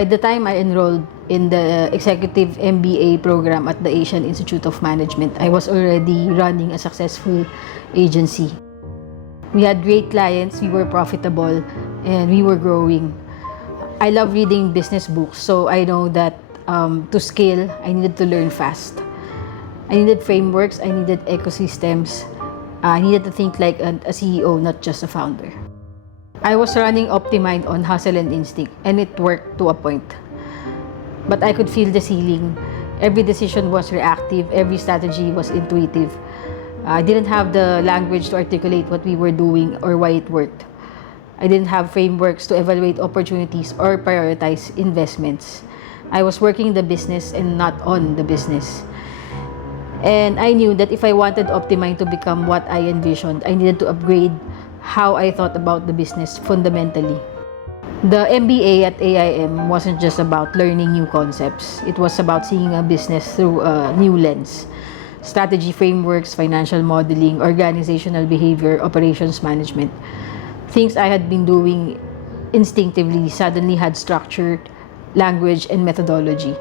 By the time I enrolled in the executive MBA program at the Asian Institute of Management, I was already running a successful agency. We had great clients, we were profitable, and we were growing. I love reading business books, so I know that to scale, I needed to learn fast. I needed frameworks, I needed ecosystems, I needed to think like a CEO, not just a founder. I was running Optimind on hustle and instinct, and it worked to a point. But I could feel the ceiling. Every decision was reactive, every strategy was intuitive. I didn't have the language to articulate what we were doing or why it worked. I didn't have frameworks to evaluate opportunities or prioritize investments. I was working the business and not on the business. And I knew that if I wanted Optimind to become what I envisioned, I needed to upgrade how I thought about the business fundamentally. The MBA at AIM wasn't just about learning new concepts. It was about seeing a business through a new lens. Strategy frameworks, financial modeling, organizational behavior, operations management. Things I had been doing instinctively suddenly had structure, language, and methodology.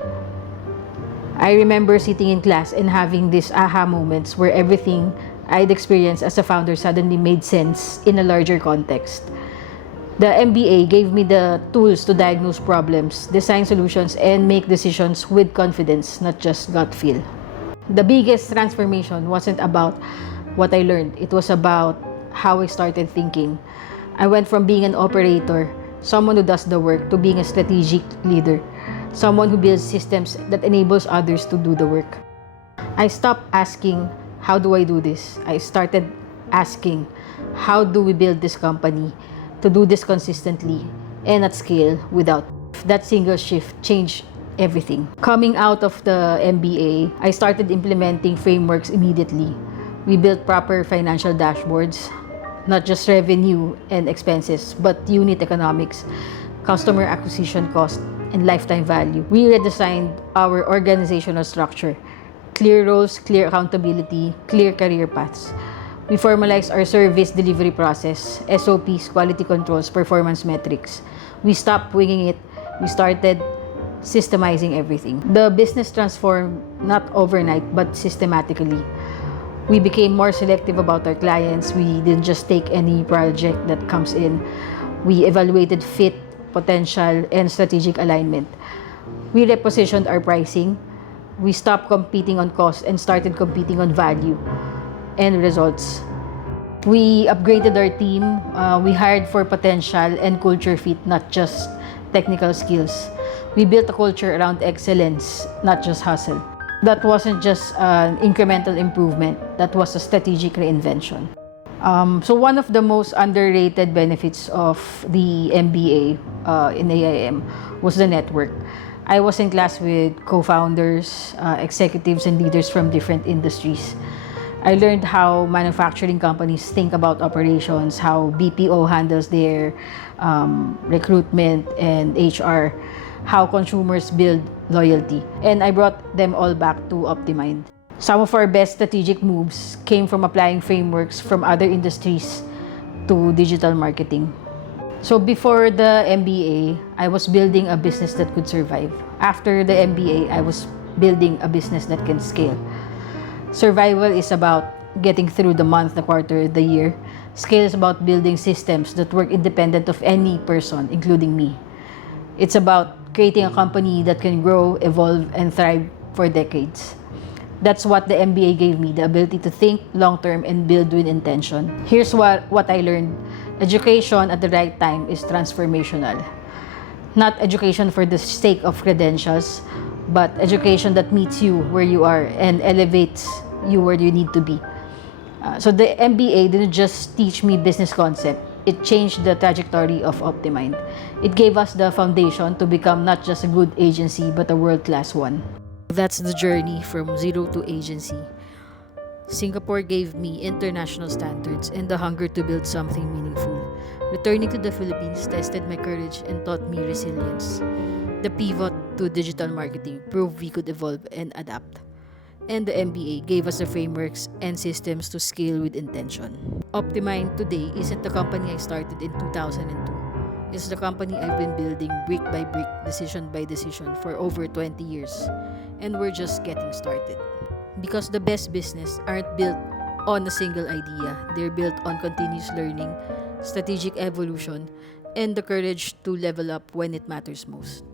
I remember sitting in class and having these aha moments where everything I'd experienced as a founder suddenly made sense in a larger context. The MBA gave me the tools to diagnose problems, design solutions, and make decisions with confidence, not just gut feel. The biggest transformation wasn't about what I learned, it was about how I started thinking. I went from being an operator, someone who does the work, to being a strategic leader, someone who builds systems that enables others to do the work. I stopped asking, how do I do this? I started asking, how do we build this company to do this consistently and at scale without. That single shift changed everything. Coming out of the MBA, I started implementing frameworks immediately. We built proper financial dashboards, not just revenue and expenses, but unit economics, customer acquisition cost, and lifetime value. We redesigned our organizational structure. Clear roles, clear accountability, clear career paths. We formalized our service delivery process, SOPs, quality controls, performance metrics. We stopped winging it. We started systemizing everything. The business transformed not overnight, but systematically. We became more selective about our clients. We didn't just take any project that comes in. We evaluated fit, potential, and strategic alignment. We repositioned our pricing. We stopped competing on cost and started competing on value and results. We upgraded our team. We hired for potential and culture fit, not just technical skills. We built a culture around excellence, not just hustle. That wasn't just an incremental improvement. That was a strategic reinvention. So one of the most underrated benefits of the MBA in AIM was the network. I was in class with co-founders, executives, and leaders from different industries. I learned how manufacturing companies think about operations, how BPO handles their recruitment and HR, how consumers build loyalty. And I brought them all back to Optimind. Some of our best strategic moves came from applying frameworks from other industries to digital marketing. So before the MBA, I was building a business that could survive. After the MBA, I was building a business that can scale. Survival is about getting through the month, the quarter, the year. Scale is about building systems that work independent of any person, including me. It's about creating a company that can grow, evolve, and thrive for decades. That's what the MBA gave me, the ability to think long-term and build with intention. Here's what I learned. Education at the right time is transformational. Not education for the sake of credentials, but education that meets you where you are and elevates you where you need to be. So the MBA didn't just teach me business concept. It changed the trajectory of Optimind. It gave us the foundation to become not just a good agency, but a world-class one. That's the journey from zero to agency. Singapore gave me international standards and the hunger to build something meaningful. Returning to the Philippines tested my courage and taught me resilience. The pivot to digital marketing proved we could evolve and adapt. And the MBA gave us the frameworks and systems to scale with intention. Optimind today isn't the company I started in 2002. It's the company I've been building brick by brick, decision by decision for over 20 years. And we're just getting started. Because the best business aren't built on a single idea. They're built on continuous learning, strategic evolution, and the courage to level up when it matters most.